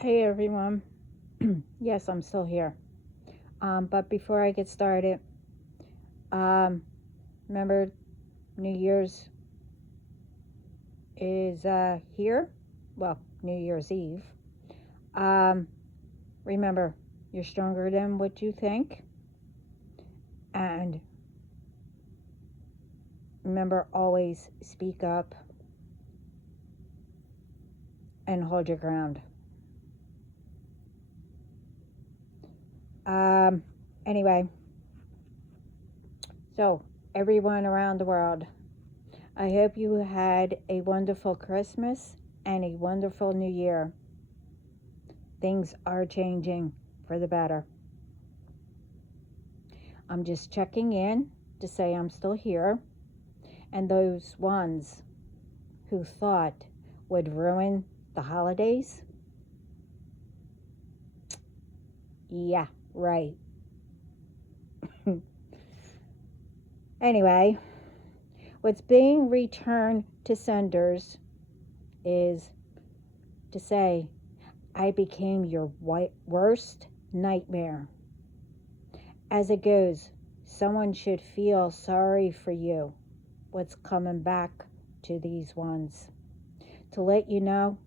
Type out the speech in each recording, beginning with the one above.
Hey everyone. Yes, I'm still here. But before I get started, um, remember New Year's is here. Well, New Year's Eve. Um, Remember, you're stronger than what you think, and remember always speak up and hold your ground. Um, anyway, so everyone around the world, I hope you had a wonderful Christmas and a wonderful New Year. Things are changing for the better. I'm just checking in to say I'm still here. And those ones who thought would ruin the holidays, yeah, right. Anyway, what's being returned to senders is to say, I became your worst nightmare. As it goes, someone should feel sorry for you. What's coming back to these ones? To let you know,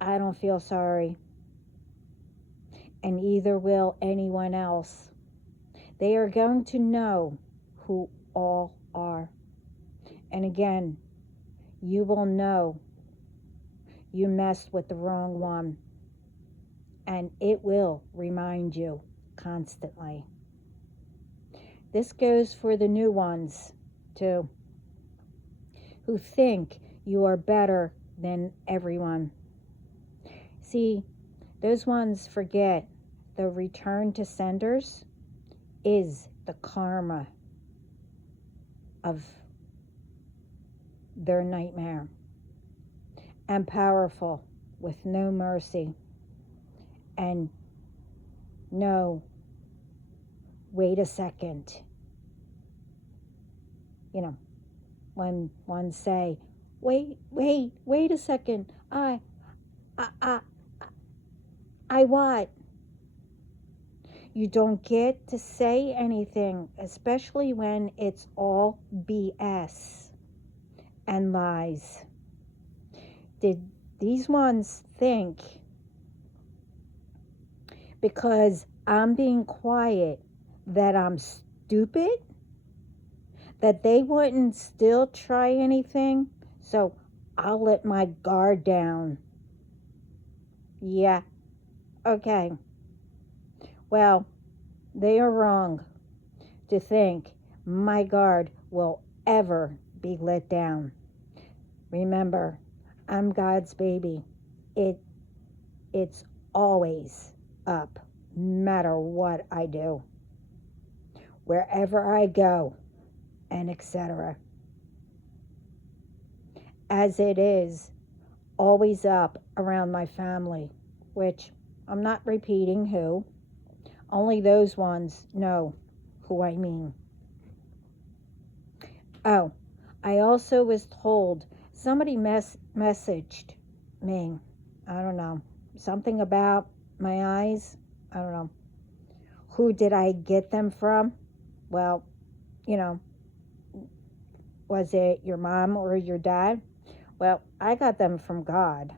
I don't feel sorry, and either will anyone else. They are going to know who all are. And again, you will know you messed with the wrong one, and it will remind you constantly. This goes for the new ones, too, who think you are better than everyone. See, those ones forget the return to senders is the karma of their nightmare, and powerful with no mercy and no wait a second. You know, when one say, wait a second, I, I, I what? You don't get to say anything, especially when it's all BS and lies. Did these ones think because I'm being quiet that I'm stupid? That they wouldn't still try anything? So I'll let my guard down. Yeah, okay. Well, they are wrong to think my guard will ever be let down. Remember, I'm God's baby. It it's always up, no matter what I do, wherever I go, and etc. As it is, always up around my family, which I'm not repeating who, only those ones know who I mean. Oh, I also was told somebody messaged me. I don't know. Something about my eyes. I don't know. Who did I get them from? Well, you know, was it your mom or your dad? Well, I got them from God.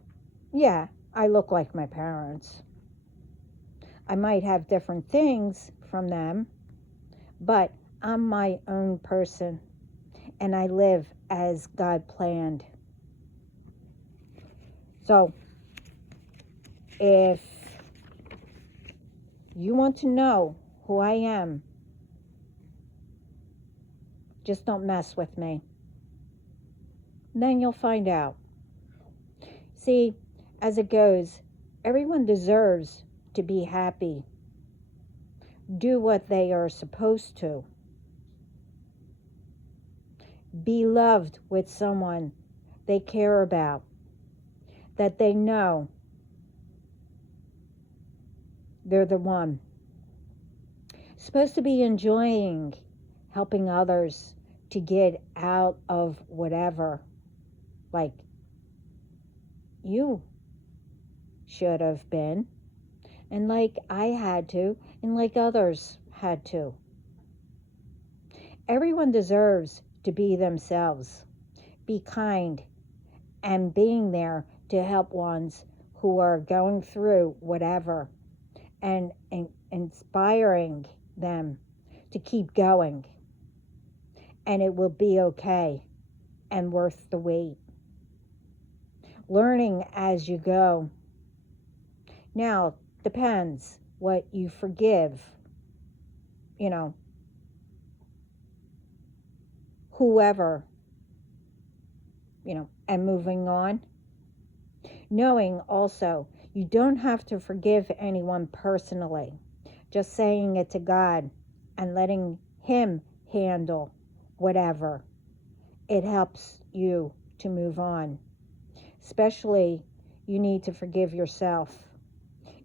Yeah, I look like my parents. I might have different things from them, but I'm my own person and I live as God planned. So, if you want to know who I am, just don't mess with me. Then you'll find out. See, as it goes, everyone deserves to be happy, do what they are supposed to, be loved with someone they care about, that they know they're the one. Supposed to be enjoying helping others to get out of whatever. Like you. should have been, and like I had to, and like others had to. Everyone deserves to be themselves, be kind, and being there to help ones who are going through whatever, and inspiring them to keep going. And it will be okay and worth the wait. Learning as you go. Now, depends what you forgive, you know, whoever, and moving on. Knowing also, you don't have to forgive anyone personally. Just saying it to God and letting Him handle whatever. It helps you to move on. Especially, you need to forgive yourself.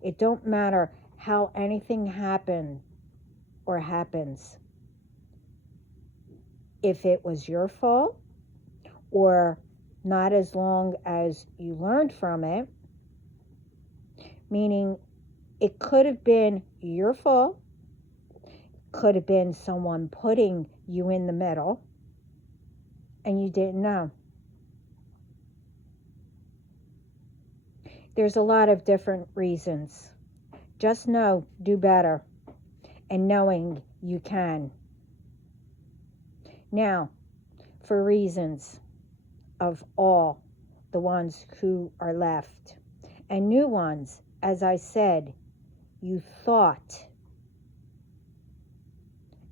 It don't matter how anything happened or happens. If it was your fault or not, as long as you learned from it, meaning it could have been your fault, could have been someone putting you in the middle and you didn't know. There's a lot of different reasons. Just know, do better, and knowing you can. Now, for reasons of all the ones who are left, and new ones, as I said, you thought,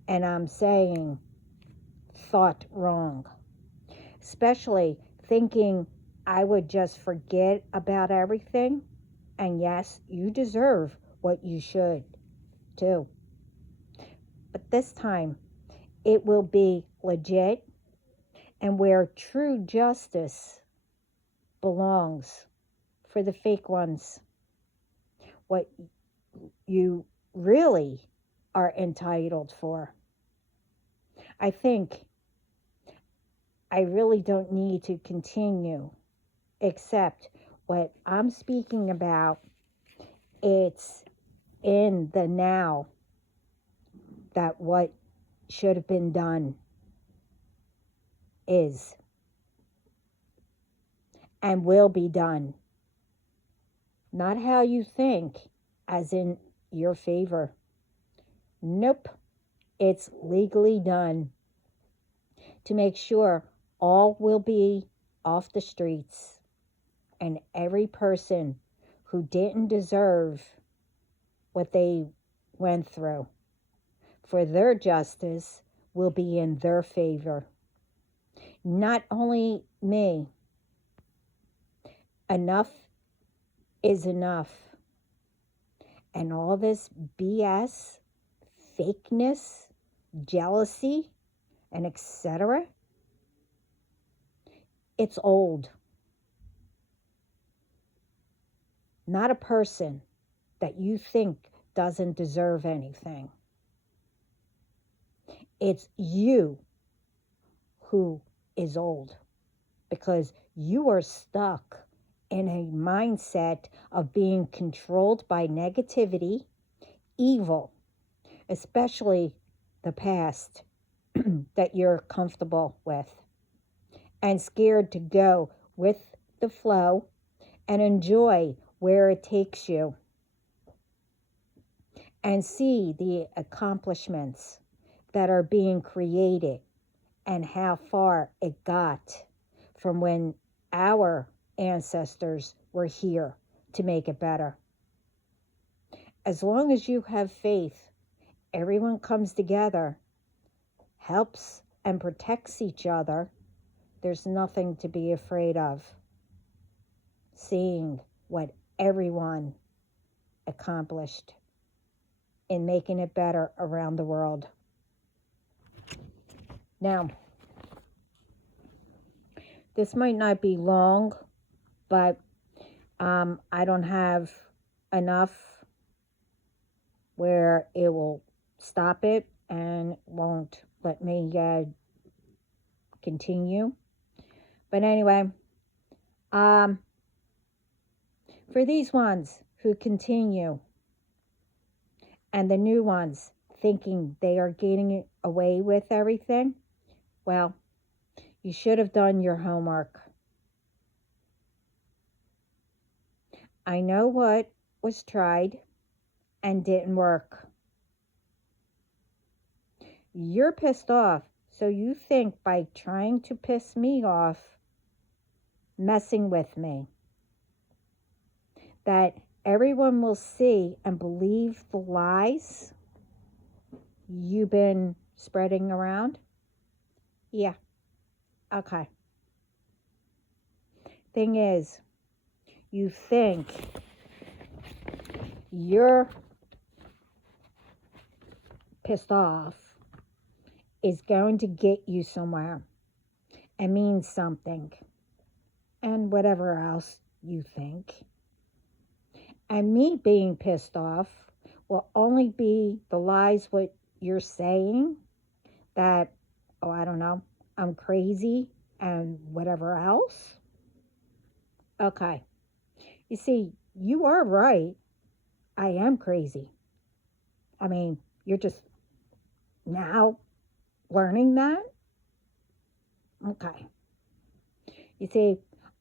and I'm saying thought wrong, especially thinking I would just forget about everything. And yes, you deserve what you should too. But this time, it will be legit and where true justice belongs for the fake ones. What you really are entitled for. I think I really don't need to continue, except what I'm speaking about, it's in the now that what should have been done is and will be done. Not how you think, as in your favor. Nope, it's legally done to make sure all will be off the streets, and every person who didn't deserve what they went through, for their justice will be in their favor. Not only me. Enough is enough. And all this BS, fakeness, jealousy, and etc., it's old. Not a person that you think doesn't deserve anything. It's you who is old, because you are stuck in a mindset of being controlled by negativity, evil, especially the past that you're comfortable with, and scared to go with the flow and enjoy where it takes you and see the accomplishments that are being created and how far it got from when our ancestors were here to make it better. As long as you have faith, everyone comes together, helps and protects each other, there's nothing to be afraid of. Seeing what everyone accomplished in making it better around the world. Now, this might not be long, but I don't have enough where it will stop it and won't let me continue. But anyway, For these ones who continue and the new ones thinking they are getting away with everything, well, you should have done your homework. I know what was tried and didn't work. You're pissed off, so you think by trying to piss me off, messing with me, that everyone will see and believe the lies you've been spreading around? Yeah, okay. Thing is, you think you're pissed off is going to get you somewhere and mean something, and whatever else you think. And me being pissed off will only be the lies what you're saying, that, oh, I don't know, I'm crazy and whatever else. Okay. You see, you are right. I am crazy. I mean, you're just now learning that? Okay. You see,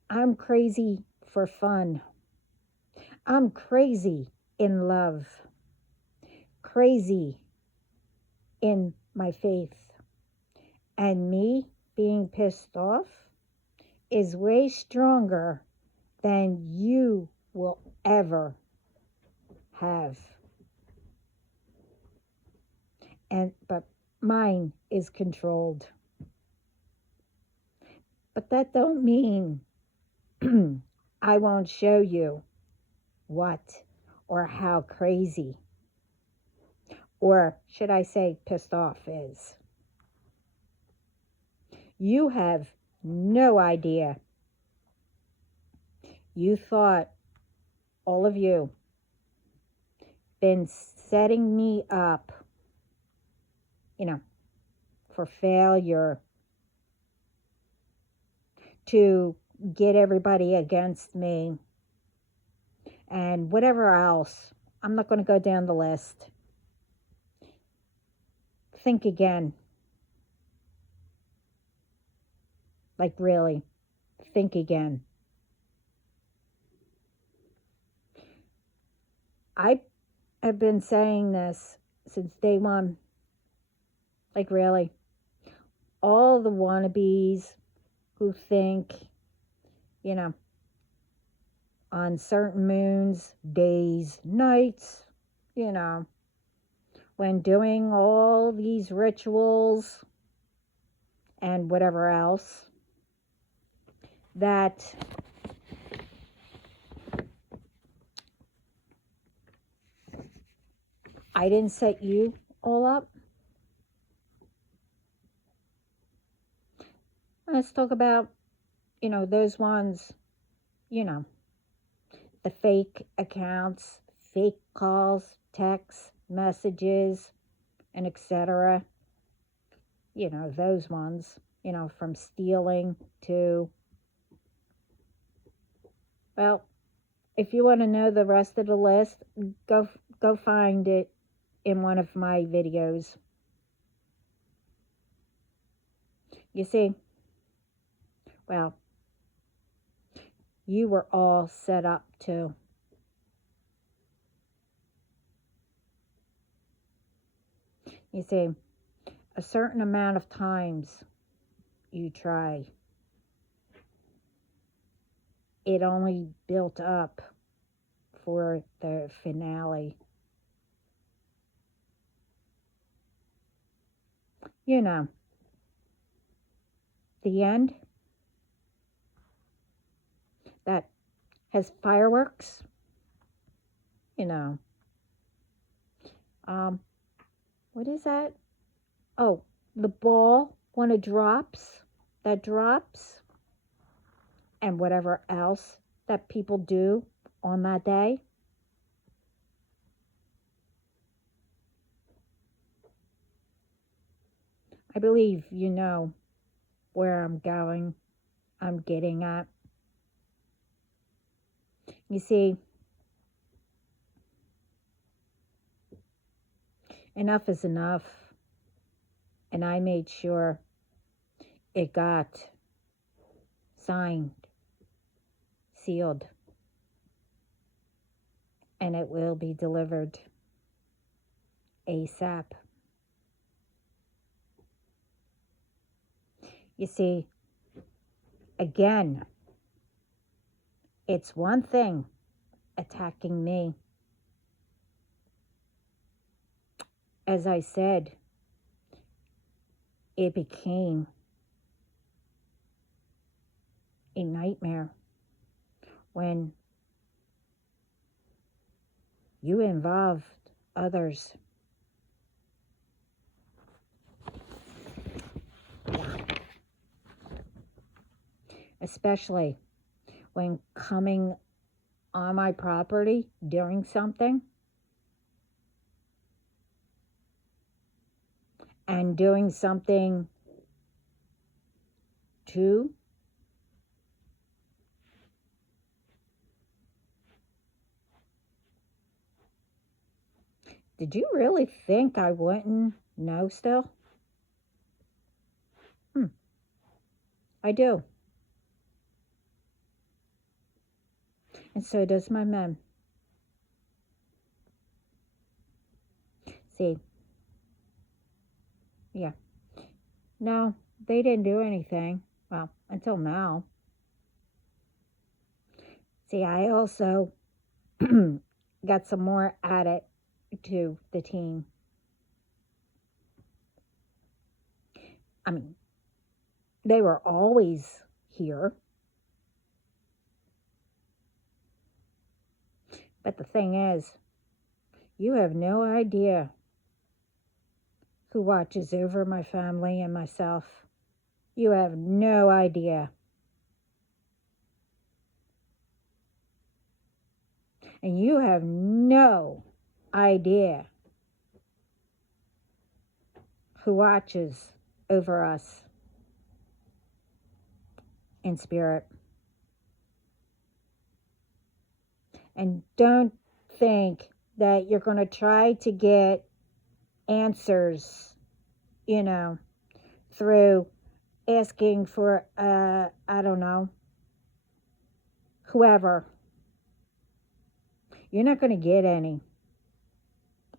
I'm crazy for fun. I'm crazy in love. Crazy in my faith. And me being pissed off is way stronger than you will ever have. But mine is controlled. But that don't mean I won't show you what or how crazy, or should I say pissed off is. You have no idea. You thought, all of you, been setting me up, for failure, to get everybody against me, and whatever else. I'm not going to go down the list. Think again. Like, really, think again. I have been saying this since day one. Like, really. All the wannabes who think, on certain moons, days, nights, when doing all these rituals and whatever else, that I didn't set you all up. Let's talk about, those ones, the fake accounts, fake calls, texts, messages, and etc. Those ones, from stealing to, well, if you want to know the rest of the list, go find it in one of my videos. You see, well, you were all set up to. You see, a certain amount of times you try, it only built up for the finale. The end that has fireworks, what is that? Oh, the ball when it drops, and whatever else that people do on that day. I believe you know where I'm going, I'm getting at. You see, enough is enough. And I made sure it got signed, sealed, and it will be delivered ASAP. You see, again, it's one thing attacking me. As I said, it became a nightmare when you involved others. Yeah. Especially when coming on my property, doing something, and doing something to did you really think I wouldn't know still? I do. And so does my mem. See, yeah. No, they didn't do anything. Well, until now. See, I also got some more added to the team. I mean, they were always here. But the thing is, you have no idea who watches over my family and myself. You have no idea. And you have no idea who watches over us in spirit. And don't think that you're going to try to get answers, through asking for, I don't know, whoever. You're not going to get any,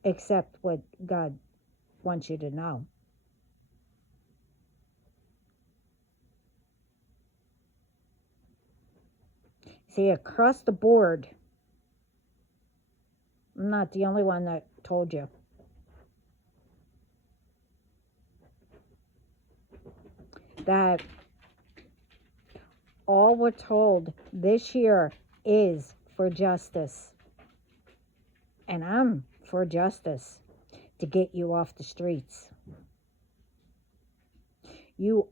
except what God wants you to know. See, across the board, I'm not the only one that told you. That all we're told this year is for justice. And I'm for justice to get you off the streets. You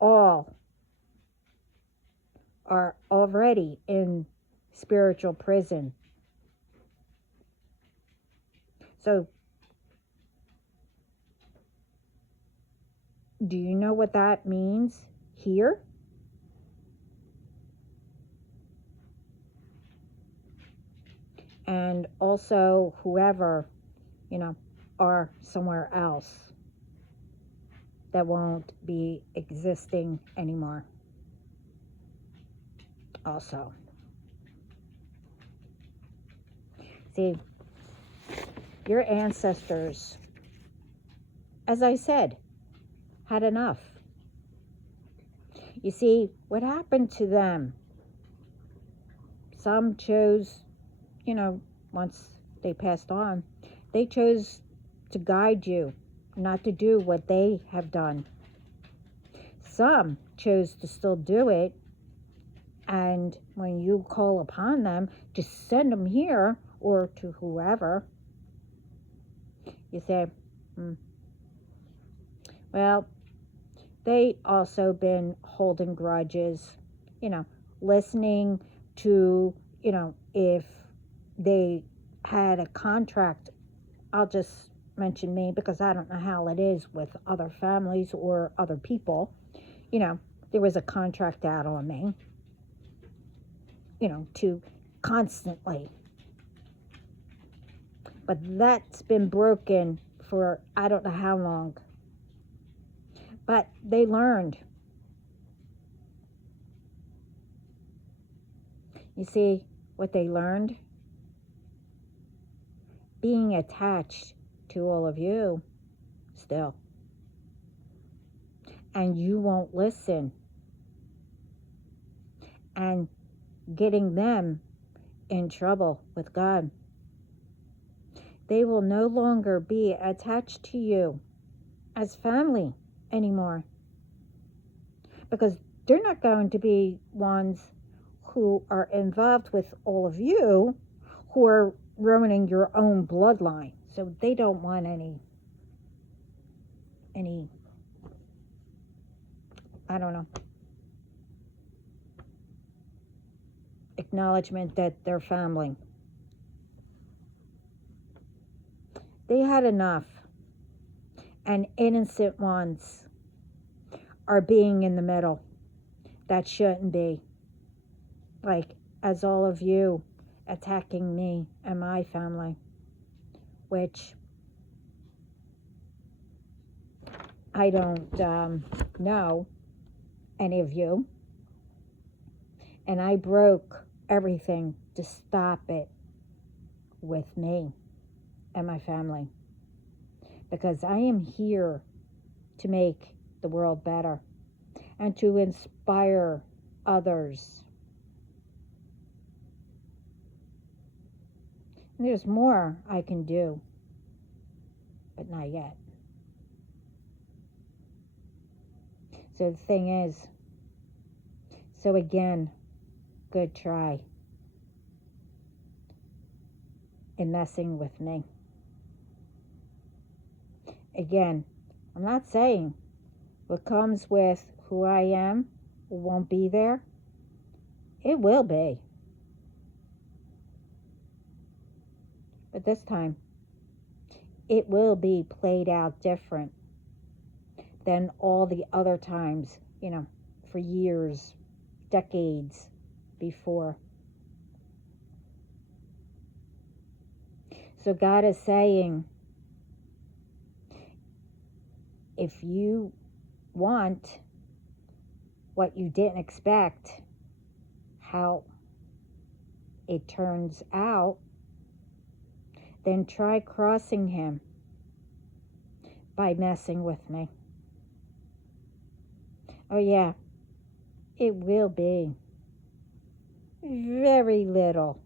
all are already in spiritual prison. So, do you know what that means here? And also whoever, are somewhere else that won't be existing anymore. Also. See, your ancestors, as I said, had enough. You see, what happened to them? Some chose, once they passed on, they chose to guide you, not to do what they have done. Some chose to still do it, and when you call upon them, to send them here or to whoever, you say, well, they also been holding grudges, listening to, if they had a contract. I'll just mention me because I don't know how it is with other families or other people. There was a contract out on me, to constantly. But that's been broken for I don't know how long. But they learned. You see what they learned? Being attached to all of you still. And you won't listen. And getting them in trouble with God. They will no longer be attached to you as family anymore. Because they're not going to be ones who are involved with all of you who are ruining your own bloodline. So they don't want any I don't know, acknowledgement that they're family. They had enough. And innocent ones are being in the middle. That shouldn't be. Like, as all of you attacking me and my family, which I don't know any of you. And I broke everything to stop it with me and my family. Because I am here to make the world better and to inspire others. And there's more I can do, but not yet. So the thing is, so again, good try in messing with me. Again, I'm not saying what comes with who I am won't be there. It will be. But this time, it will be played out different than all the other times, for years, decades before. So God is saying, if you want what you didn't expect, how it turns out, then try crossing him by messing with me. Oh yeah, it will be very little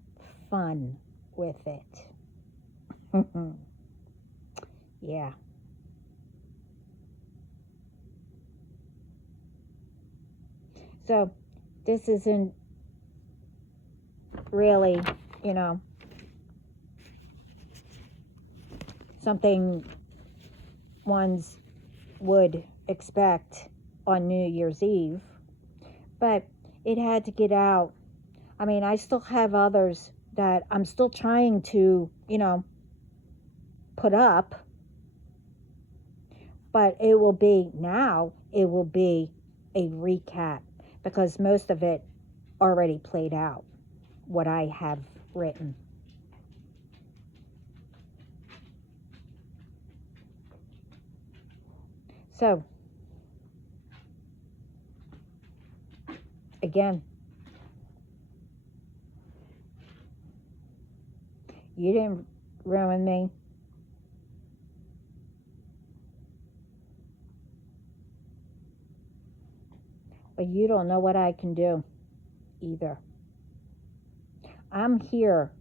fun with it. Yeah. So this isn't really, something ones would expect on New Year's Eve, but it had to get out. I mean, I still have others that I'm still trying to, put up, but it will be a recap because most of it already played out, what I have written. So, again, you didn't ruin me. But you don't know what I can do either. I'm here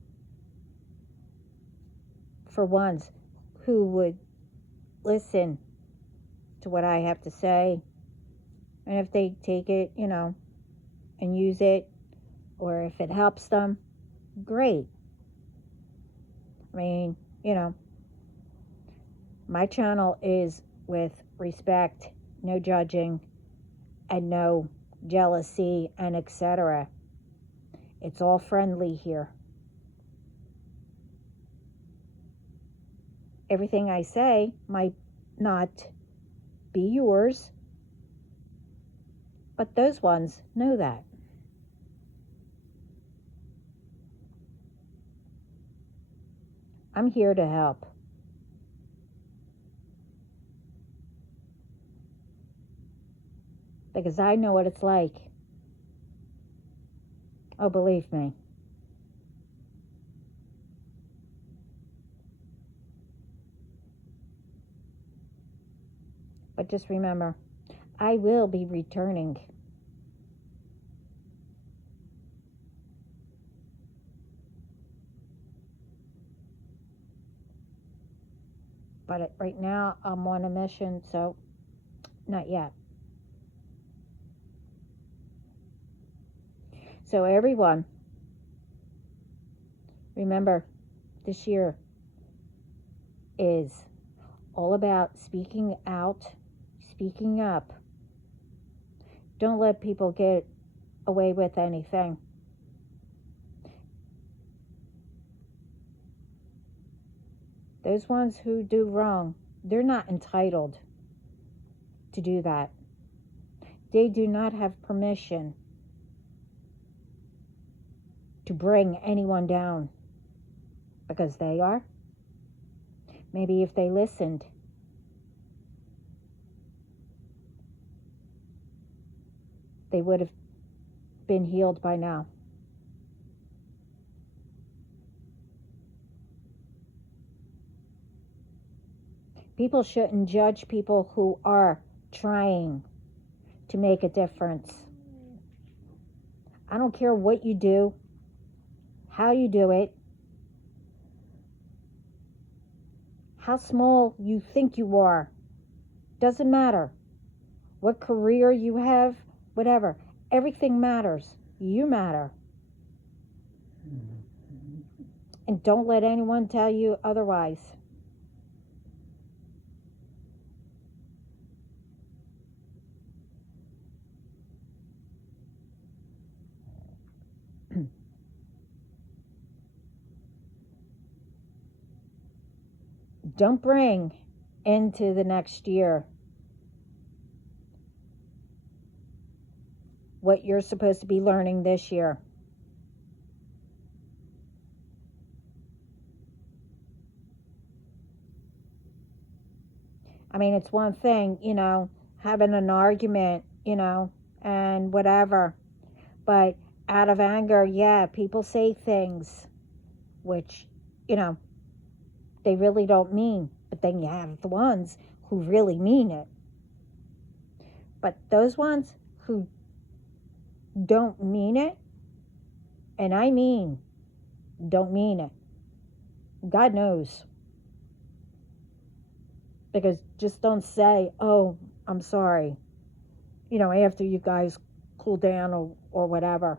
for ones who would listen to what I have to say. And if they take it, and use it, or if it helps them, great. I mean, my channel is with respect, no judging, and no jealousy, and etc. It's all friendly here. Everything I say might not be yours, but those ones know that. I'm here to help. Because I know what it's like. Oh, believe me. But just remember, I will be returning. But right now, I'm on a mission, so not yet. So everyone, remember, this year is all about speaking out, speaking up. Don't let people get away with anything. Those ones who do wrong, they're not entitled to do that. They do not have permission to bring anyone down, because they are. Maybe if they listened, they would have been healed by now. People shouldn't judge people who are trying to make a difference. I don't care what you do, how you do it, how small you think you are. Doesn't matter. What career you have, whatever. Everything matters. You matter. And don't let anyone tell you otherwise. Don't bring into the next year what you're supposed to be learning this year. I mean, it's one thing, having an argument, and whatever. But out of anger, yeah, people say things which, they really don't mean. But then you have the ones who really mean it. But those ones who don't mean it, and I mean don't mean it, God knows. Because just don't say, oh, I'm sorry, after you guys cool down or whatever.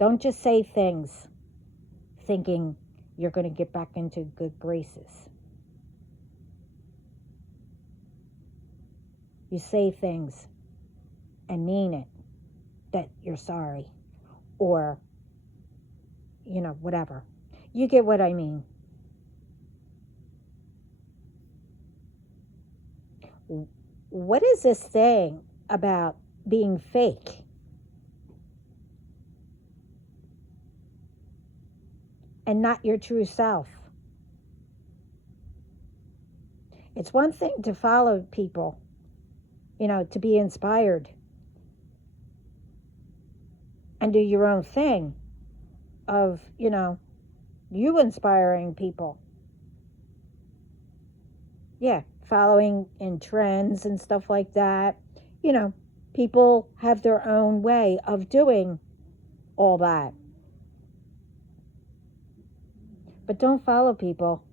Don't just say things thinking you're going to get back into good graces. You say things and mean it, that you're sorry, or, whatever. You get what I mean. What is this thing about being fake? And not your true self? It's one thing to follow people, to be inspired and do your own thing of, you inspiring people. Yeah, following in trends and stuff like that. People have their own way of doing all that. But don't follow people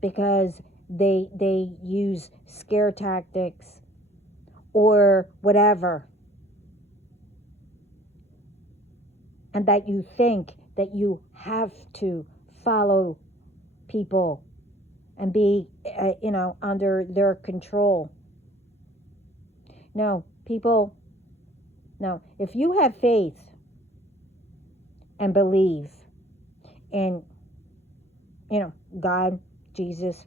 because they use scare tactics or whatever. And that you think that you have to follow people and be, under their control. No, if you have faith and believe in, God, Jesus,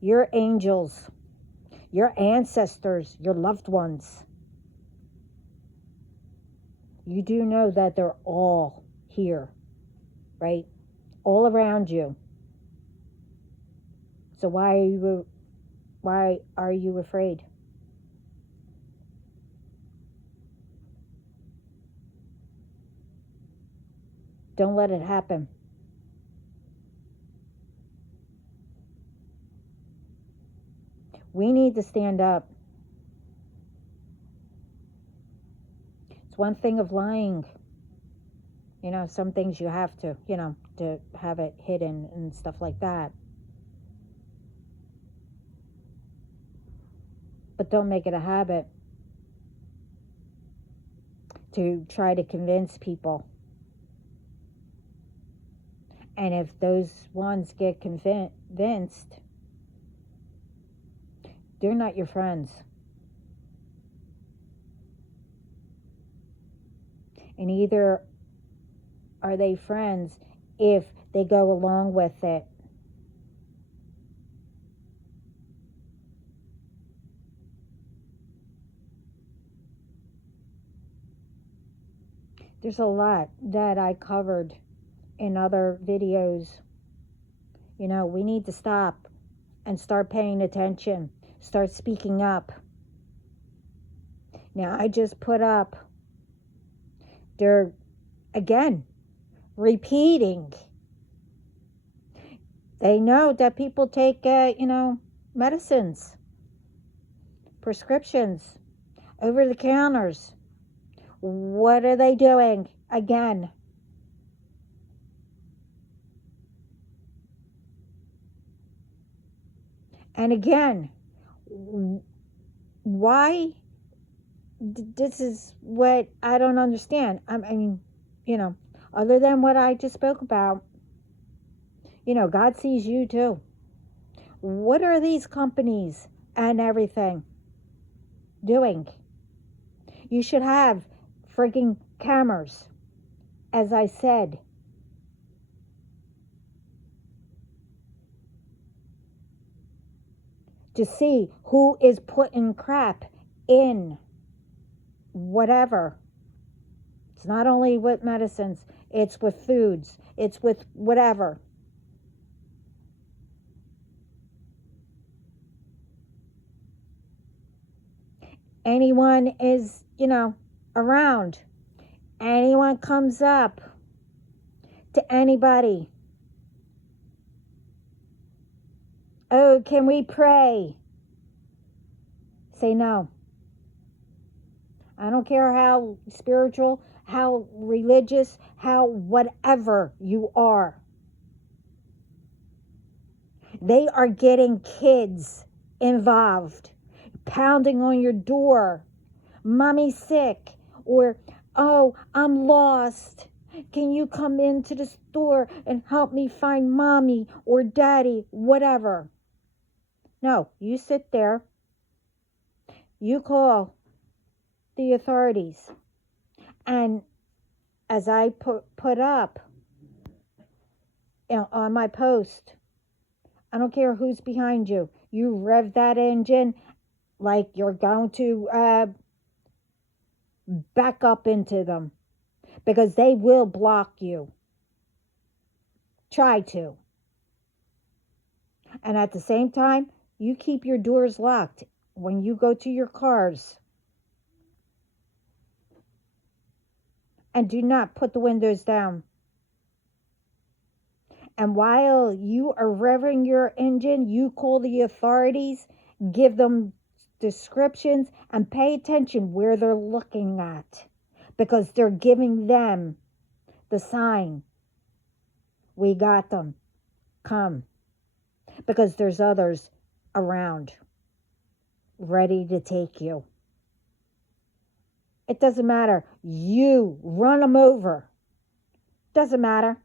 your angels, your ancestors, your loved ones, you do know that they're all here, right? all around you. So why are you afraid? Don't let it happen. We need to stand up. It's one thing of lying. Some things you have to, to have it hidden and stuff like that. But don't make it a habit to try to convince people. And if those ones get convinced, they're not your friends. And either are they friends if they go along with it. There's a lot that I covered in other videos. We need to stop and start paying attention, start speaking up. Now, I just put up, they're, again, repeating. They know that people take, medicines, prescriptions, over the counters. What are they doing again? And again, why? This is what I don't understand. I mean, other than what I just spoke about, God sees you too. What are these companies and everything doing? You should have freaking cameras, as I said. To see who is putting crap in whatever. It's not only with medicines, it's with foods, it's with whatever. Anyone is, around, anyone comes up to anybody, oh, can we pray? Say no. I don't care how spiritual, how religious, how whatever you are. They are getting kids involved, pounding on your door. Mommy's sick, or, oh, I'm lost. Can you come into the store and help me find mommy or daddy, whatever? No, you sit there. You call the authorities. And as I put up on my post, I don't care who's behind you. You rev that engine like you're going to back up into them, because they will block you. Try to. And at the same time, you keep your doors locked when you go to your cars. And do not put the windows down. And while you are revving your engine, you call the authorities, give them descriptions, and pay attention where they're looking at, because they're giving them the sign. We got them. Come. Because there's others around ready to take you. It doesn't matter. You run them over. Doesn't matter.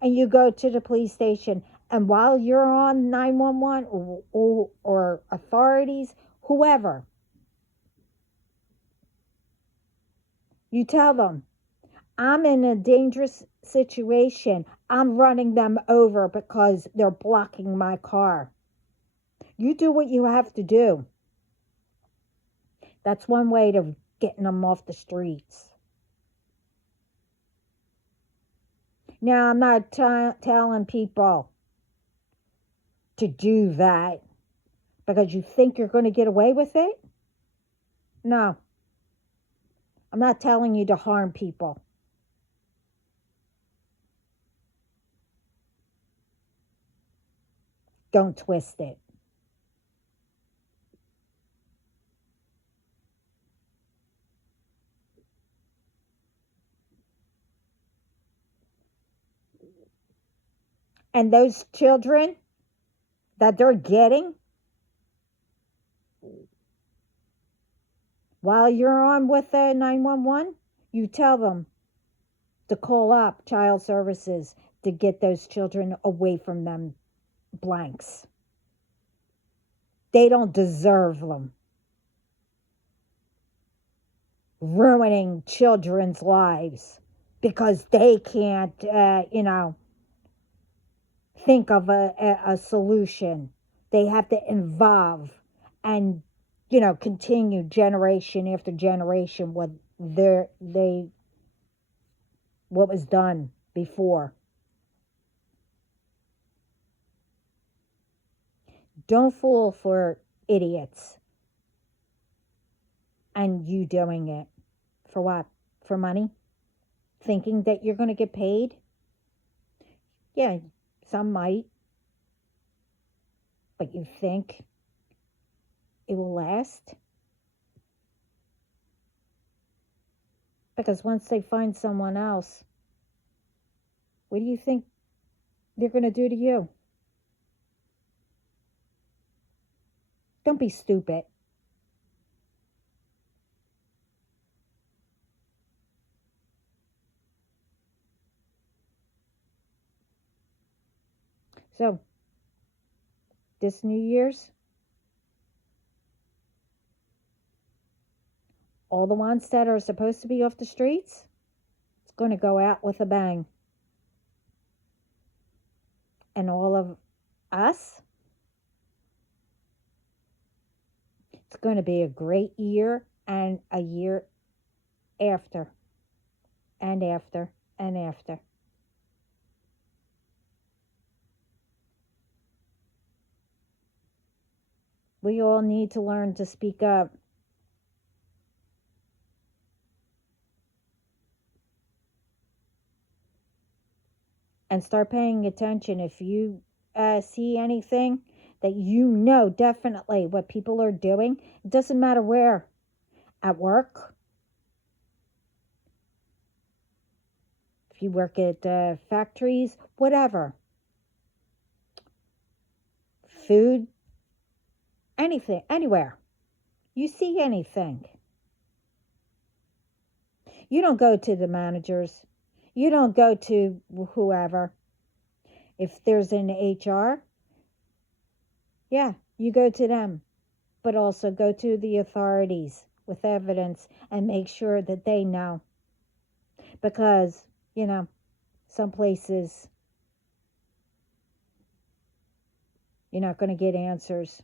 And you go to the police station, and while you're on 911 or authorities, whoever, you tell them, I'm in a dangerous situation. I'm running them over because they're blocking my car. You do what you have to do. That's one way to getting them off the streets. Now, I'm not telling people to do that because you think you're going to get away with it. No, I'm not telling you to harm people. Don't twist it. And those children that they're getting while you're on with the 911, you tell them to call up child services to get those children away from them blanks. They don't deserve them. Ruining children's lives because they can't, think of a solution. They have to involve and, continue generation after generation what was done before. Don't fall for idiots and you doing it. For what? For money? Thinking that you're going to get paid? Yeah, some might. But you think it will last? Because once they find someone else, what do you think they're going to do to you? Don't be stupid. So, this New Year's, all the ones that are supposed to be off the streets, it's going to go out with a bang. And all of us, it's going to be a great year and a year after and after and after. We all need to learn to speak up. And start paying attention. If you see anything that you know definitely what people are doing, it doesn't matter where, at work, if you work at factories, whatever, food, anything, anywhere, you see anything. You don't go to the managers. You don't go to whoever. If there's an HR, yeah, you go to them. But also go to the authorities with evidence and make sure that they know. Because, some places you're not going to get answers.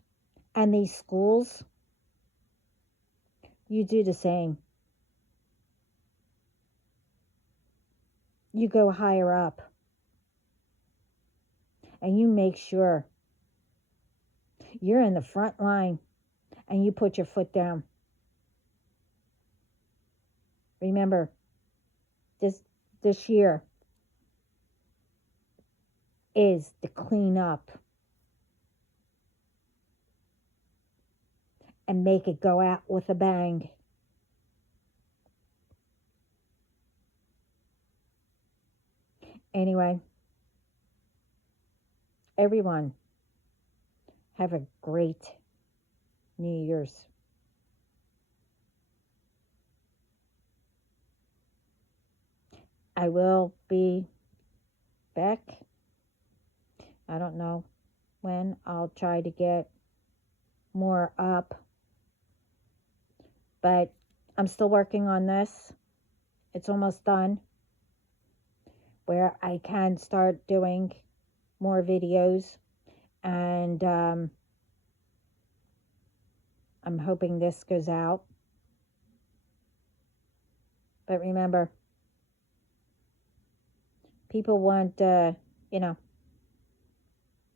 And these schools, you do the same. You go higher up. And you make sure you're in the front line and you put your foot down. Remember, this year is to clean up and make it go out with a bang. Anyway, everyone, have a great New Year's. I will be back. I don't know when. I'll try to get more up. But I'm still working on this. It's almost done. Where I can start doing more videos. And I'm hoping this goes out. But remember, People want, you know,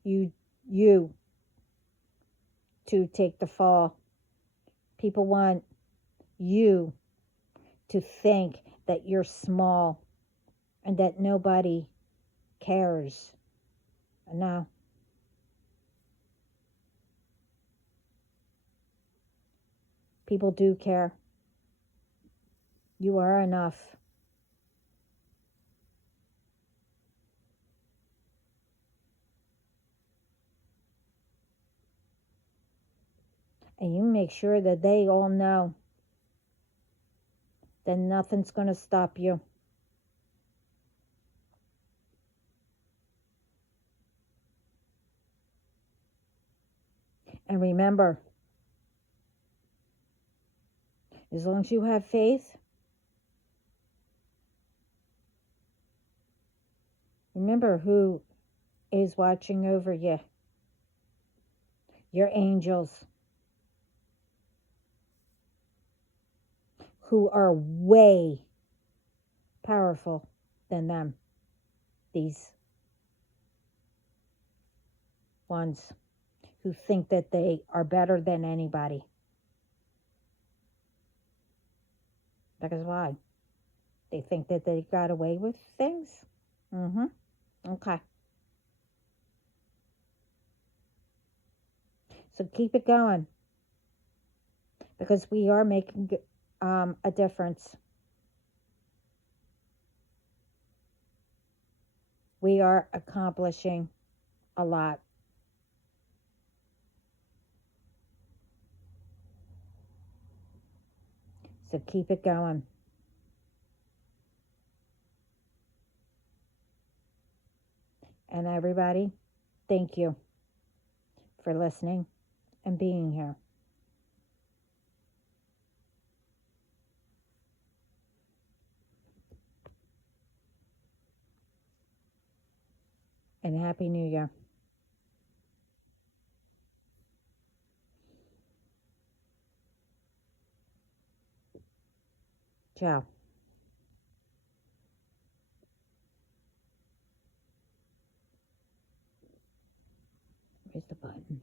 you you to take the fall. People want you to think that you're small and that nobody cares. No. People do care. You are enough. And you make sure that they all know that nothing's going to stop you. And remember, as long as you have faith, remember who is watching over you. Your angels, who are way powerful than them. These ones who think that they are better than anybody. Because why? They think that they got away with things? Mm-hmm. Okay. So keep it going. Because we are making a difference. We are accomplishing a lot. So keep it going. And everybody, thank you for listening and being here. And Happy New Year. Ciao. Where's the button?